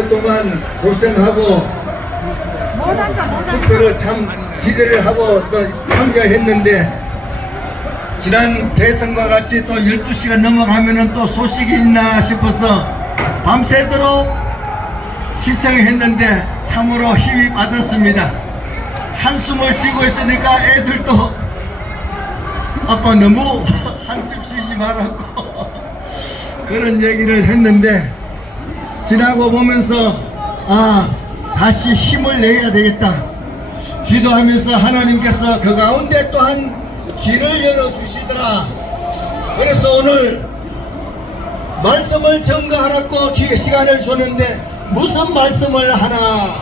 오랫동안 고생하고 투표를 참 기대를 하고 또 참가했는데 지난 대선과 같이 또 12시가 넘어가면은 또 소식이 있나 싶어서 밤새도록 신청했는데 참으로 힘이 빠졌습니다. 한숨을 쉬고 있으니까 애들도 아빠 너무 한숨 쉬지 말라고 그런 얘기를 했는데 지나고 보면서 다시 힘을 내야 되겠다 기도하면서 하나님께서 그 가운데 또한 길을 열어주시더라. 그래서 오늘 말씀을 전가하라고 시간을 줬는데 무슨 말씀을 하나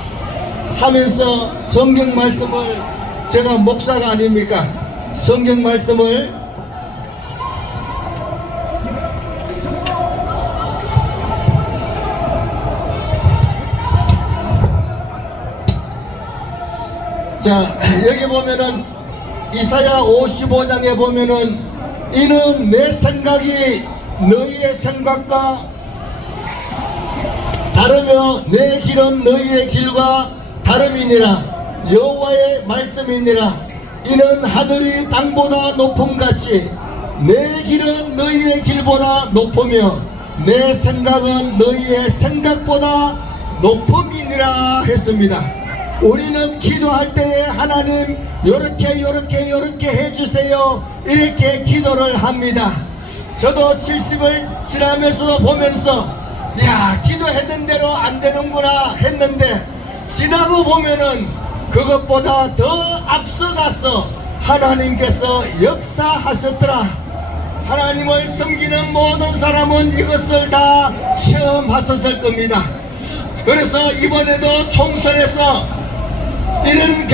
하면서 성경 말씀을 제가 목사가 아닙니까? 성경 말씀을 자 여기 보면은 이사야 55장에 보면은 이는 내 생각이 너희의 생각과 다르며 내 길은 너희의 길과 다름이니라. 여호와의 말씀이니라. 이는 하늘이 땅보다 높음같이 내 길은 너희의 길보다 높으며 내 생각은 너희의 생각보다 높음이니라 했습니다. 우리는 기도할 때에 하나님 요렇게 해주세요 이렇게 기도를 합니다. 저도 70을 지나면서도 보면서 야 기도했는 대로 안 되는구나 했는데 지나고 보면은 그것보다 더 앞서가서 하나님께서 역사하셨더라. 하나님을 섬기는 모든 사람은 이것을 다 체험하셨을 겁니다. 그래서 이번에도 총선에서 이런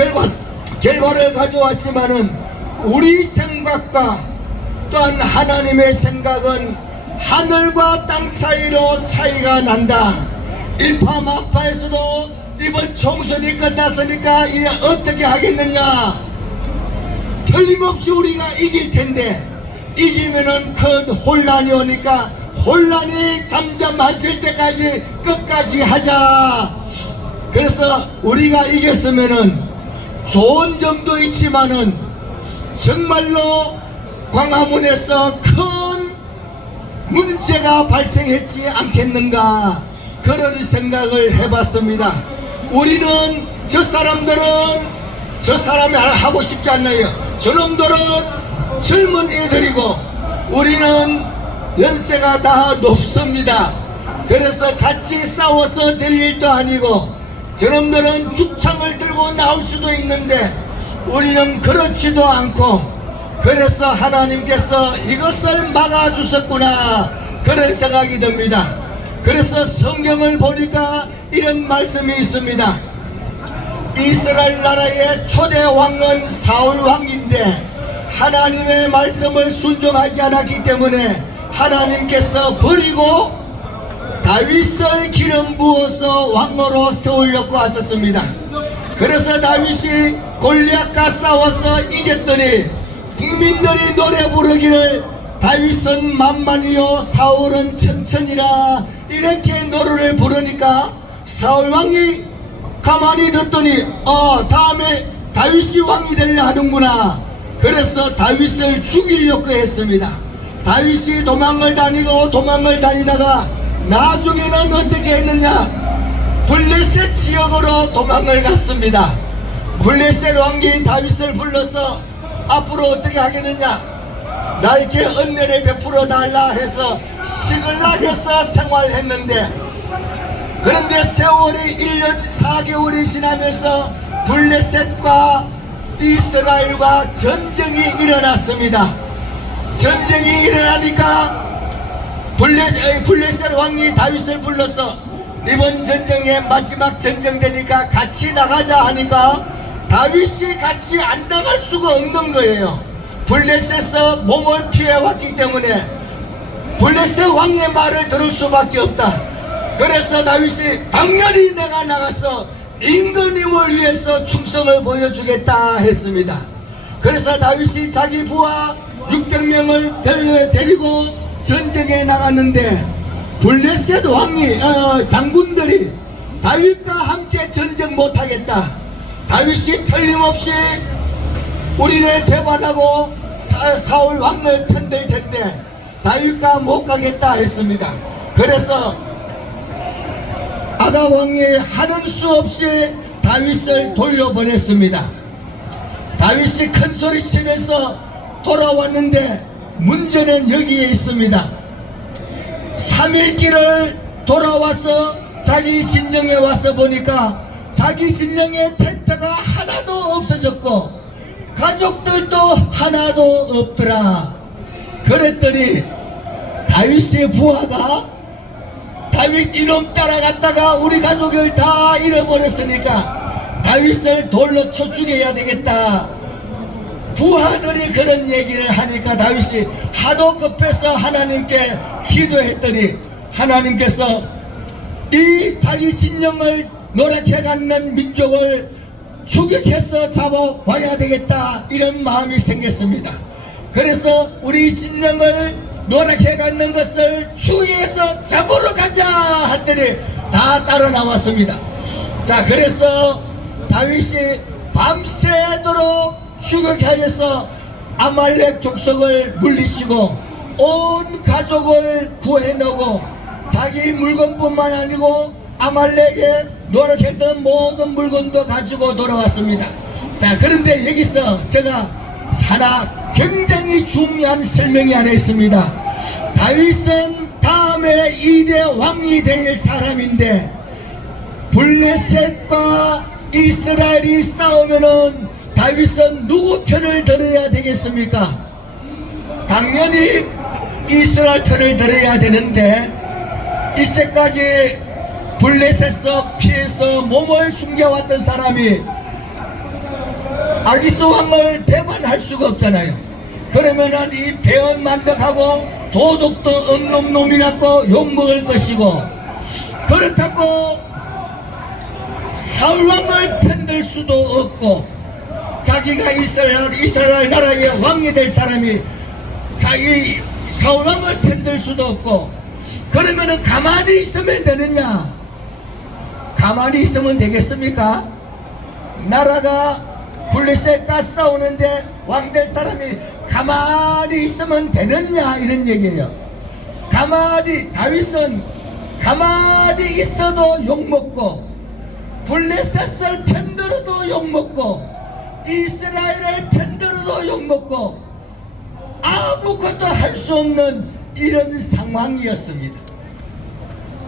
결과를 가져왔지만은 우리 생각과 또한 하나님의 생각은 하늘과 땅 차이로 차이가 난다. 일파만파에서도 이번 총선이 끝났으니까 이제 어떻게 하겠느냐. 틀림없이 우리가 이길 텐데 이기면은 큰 혼란이 오니까 혼란이 잠잠하실 때까지 끝까지 하자. 그래서 우리가 이겼으면은 좋은 점도 있지만은 정말로 광화문에서 큰 문제가 발생했지 않겠는가 그런 생각을 해봤습니다. 우리는 저 사람이 하고 싶지 않나요? 저놈들은 젊은 애들이고 우리는 연세가 다 높습니다. 그래서 같이 싸워서 될 일도 아니고 저놈들은 죽창을 들고 나올 수도 있는데 우리는 그렇지도 않고 그래서 하나님께서 이것을 막아주셨구나 그런 생각이 듭니다. 그래서 성경을 보니까 이런 말씀이 있습니다. 이스라엘 나라의 초대 왕은 사울 왕인데 하나님의 말씀을 순종하지 않았기 때문에 하나님께서 버리고 다윗을 기름 부어서 왕으로 세우려고 하셨습니다. 그래서 다윗이 골리앗과 싸워서 이겼더니 국민들이 노래 부르기를 다윗은 만만이요 사울은 천천이라 이렇게 노래를 부르니까 사울 왕이 가만히 듣더니 다음에 다윗이 왕이 되려 하는구나. 그래서 다윗을 죽이려고 했습니다. 다윗이 도망을 다니다가 나중에는 어떻게 했느냐. 블레셋 지역으로 도망을 갔습니다. 블레셋 왕이 다윗을 불러서 앞으로 어떻게 하겠느냐. 나에게 은혜를 베풀어 달라 해서 시글락에서 생활했는데 그런데 세월이 1년 4개월이 지나면서 블레셋과 이스라엘과 전쟁이 일어났습니다. 전쟁이 일어나니까 블레셋 왕이 다윗을 불러서 이번 전쟁에 마지막 전쟁 되니까 같이 나가자 하니까 다윗이 같이 안 나갈 수가 없는 거예요. 블레셋에서 몸을 피해왔기 때문에 블레셋 왕의 말을 들을 수밖에 없다. 그래서 다윗이 당연히 내가 나가서 임금님을 위해서 충성을 보여주겠다 했습니다. 그래서 다윗이 자기 부하 600명을 데리고 전쟁에 나갔는데 블레셋 왕이 장군들이 다윗과 함께 전쟁 못하겠다. 다윗이 틀림없이 우리를 배반하고 사울 왕을 편들 텐데 다윗과 못 가겠다 했습니다. 그래서 아가 왕이 하는 수 없이 다윗을 돌려보냈습니다. 다윗이 큰 소리 치면서 돌아왔는데 문제는 여기에 있습니다. 3일 길을 돌아와서 자기 진영에 와서 보니까 자기 진영에 텐트가 하나도 없어졌고 가족들도 하나도 없더라. 그랬더니 다윗의 부하가 다윗 이놈 따라갔다가 우리 가족을 다 잃어버렸으니까 다윗을 돌로 쳐 죽여야 되겠다. 부하들이 그런 얘기를 하니까 다윗이 하도 급해서 하나님께 기도했더니 하나님께서 이 자기 진영을 노랗게 갖는 민족을 추격해서 잡아와야 되겠다, 이런 마음이 생겼습니다. 그래서 우리 진영을 노랗게 갖는 것을 주위에서 잡으러 가자 했더니 다 따라 나왔습니다. 자, 그래서 다윗이 밤새도록 추격하여서 아말렉 족속을 물리치고 온 가족을 구해내고 자기 물건뿐만 아니고 아말렉의 노랗게 했던 모든 물건도 가지고 돌아왔습니다. 자, 그런데 여기서 제가 하나 굉장히 중요한 설명이 하나 있습니다. 다윗은 다음에 2대 왕이 될 사람인데 블레셋과 이스라엘이 싸우면은 다윗은 누구 편을 들어야 되겠습니까? 당연히 이스라엘 편을 들어야 되는데 이제까지 블레셋에서 피해서 몸을 숨겨왔던 사람이 아기스 왕을 배반할 수가 없잖아요. 그러면은 이 배은만덕하고 도덕도 없는 놈이라고 욕먹을 것이고, 그렇다고 사울 왕을 편들 수도 없고, 자기가 이스라엘 나라의 왕이 될 사람이 자기 사울 왕을 편들 수도 없고, 그러면은 가만히 있으면 되느냐? 가만히 있으면 되겠습니까? 나라가 블레셋과 싸우는데 왕 될 사람이 가만히 있으면 되느냐, 이런 얘기예요. 다윗은 가만히 있어도 욕먹고 블레셋을 편들어도 욕먹고 이스라엘을 편들어도 욕먹고 아무것도 할 수 없는 이런 상황이었습니다.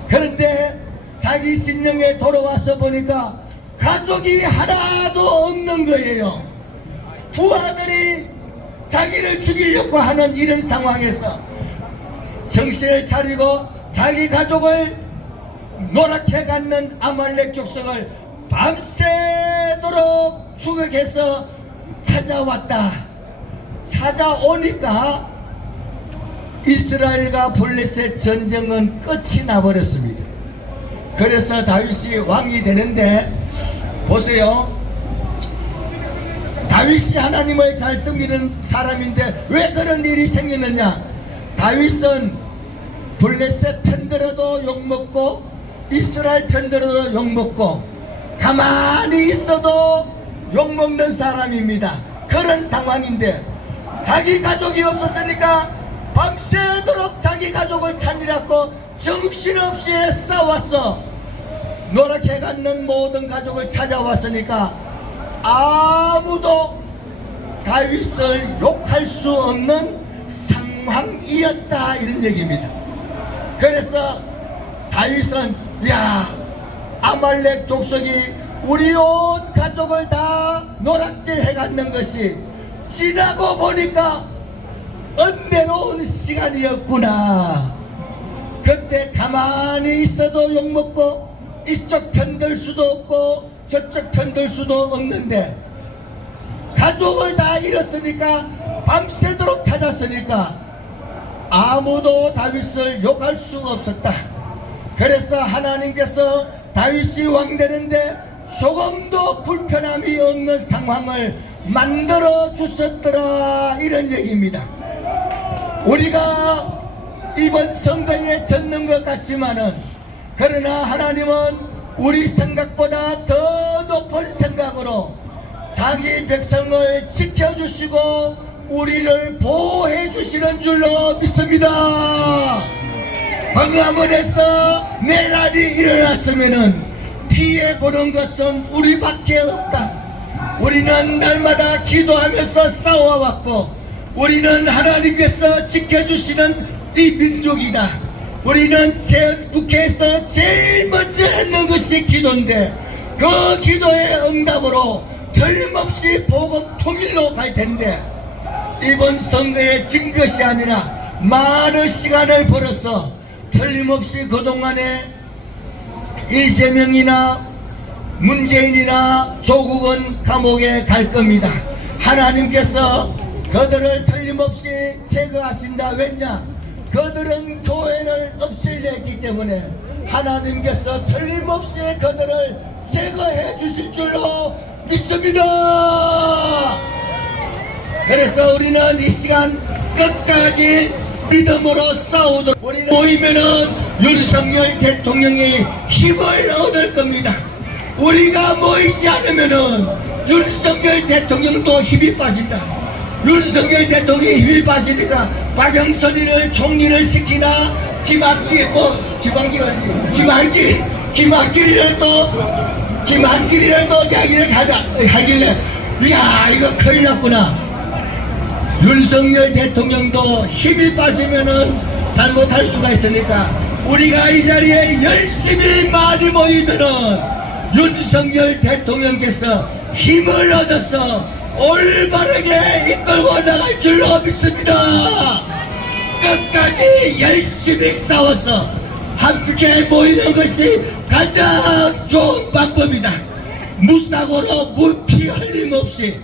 그런데 자기 진영에 돌아와서 보니까 가족이 하나도 없는 거예요. 부하들이 자기를 죽이려고 하는 이런 상황에서 정신을 차리고 자기 가족을 노랗게 갖는 아말렉 족속을 밤새도록 추격해서 찾아왔다. 찾아오니까 이스라엘과 블레셋 전쟁은 끝이 나버렸습니다. 그래서 다윗이 왕이 되는데, 보세요. 다윗이 하나님을 잘 섬기는 사람인데 왜 그런 일이 생기느냐? 다윗은 블레셋 편들어도 욕먹고 이스라엘 편들어도 욕먹고 가만히 있어도 욕먹는 사람입니다. 그런 상황인데 자기 가족이 없었으니까 밤새도록 자기 가족을 찾으려고 정신없이 싸웠어. 노랗게 갖는 모든 가족을 찾아왔으니까 아무도 다윗을 욕할 수 없는 상황이었다, 이런 얘기입니다. 그래서 다윗은 아말렉 족속이 우리 온 가족을 다 노락질 해갖는 것이 지나고 보니까 은혜로운 시간이었구나. 그때 가만히 있어도 욕먹고 이쪽 편들 수도 없고 저쪽 편들 수도 없는데 가족을 다 잃었으니까 밤새도록 찾았으니까 아무도 다윗을 욕할 수가 없었다. 그래서 하나님께서 다윗이 왕 되는데 조금도 불편함이 없는 상황을 만들어 주셨더라, 이런 얘기입니다. 우리가 이번 선거에 졌는 것 같지만은, 그러나 하나님은 우리 생각보다 더 높은 생각으로 자기 백성을 지켜주시고 우리를 보호해 주시는 줄로 믿습니다. 광화문에서 내란이 일어났으면은 피해 보는 것은 우리밖에 없다. 우리는 날마다 기도하면서 싸워왔고 우리는 하나님께서 지켜주시는 이 민족이다. 우리는 국회에서 제일 먼저 했는 것이 기도인데 그 기도의 응답으로 틀림없이 복음 통일로 갈 텐데 이번 선거에 진 것이 아니라 많은 시간을 벌어서 틀림없이 그동안에 이재명이나 문재인이나 조국은 감옥에 갈 겁니다. 하나님께서 그들을 틀림없이 제거하신다. 왜냐? 그들은 교회를 없애려 했기 때문에 하나님께서 틀림없이 그들을 제거해 주실 줄로 믿습니다. 그래서 우리는 이 시간 끝까지 믿음으로 싸우도록 우리는 모이면은 윤석열 대통령이 힘을 얻을 겁니다. 우리가 모이지 않으면은 윤석열 대통령도 힘이 빠진다. 윤석열 대통령이 힘이 빠지니까 박영선이를 총리를 시키나 김학기를 또 이야기를 하길래 이야 이거 큰일 났구나. 윤석열 대통령도 힘이 빠지면은 잘못할 수가 있으니까 우리가 이 자리에 열심히 많이 모이면은 윤석열 대통령께서 힘을 얻어서 올바르게 이끌고 나갈 줄로 믿습니다. 끝까지 열심히 싸워서 함께 모이는 것이 가장 좋은 방법이다. 무사고로 무피 흘림 없이.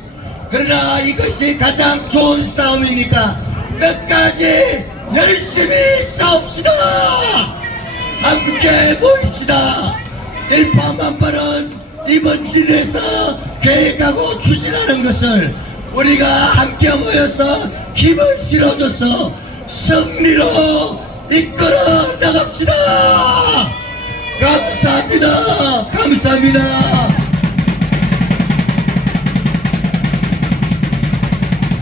그러나 이것이 가장 좋은 싸움이니까 끝까지 열심히 싸웁시다. 함께 모입시다. 일파만파는 이번 진에서 계획하고 추진하는 것을 우리가 함께 모여서 힘을 실어줘서 승리로 이끌어 나갑시다. 감사합니다. 감사합니다.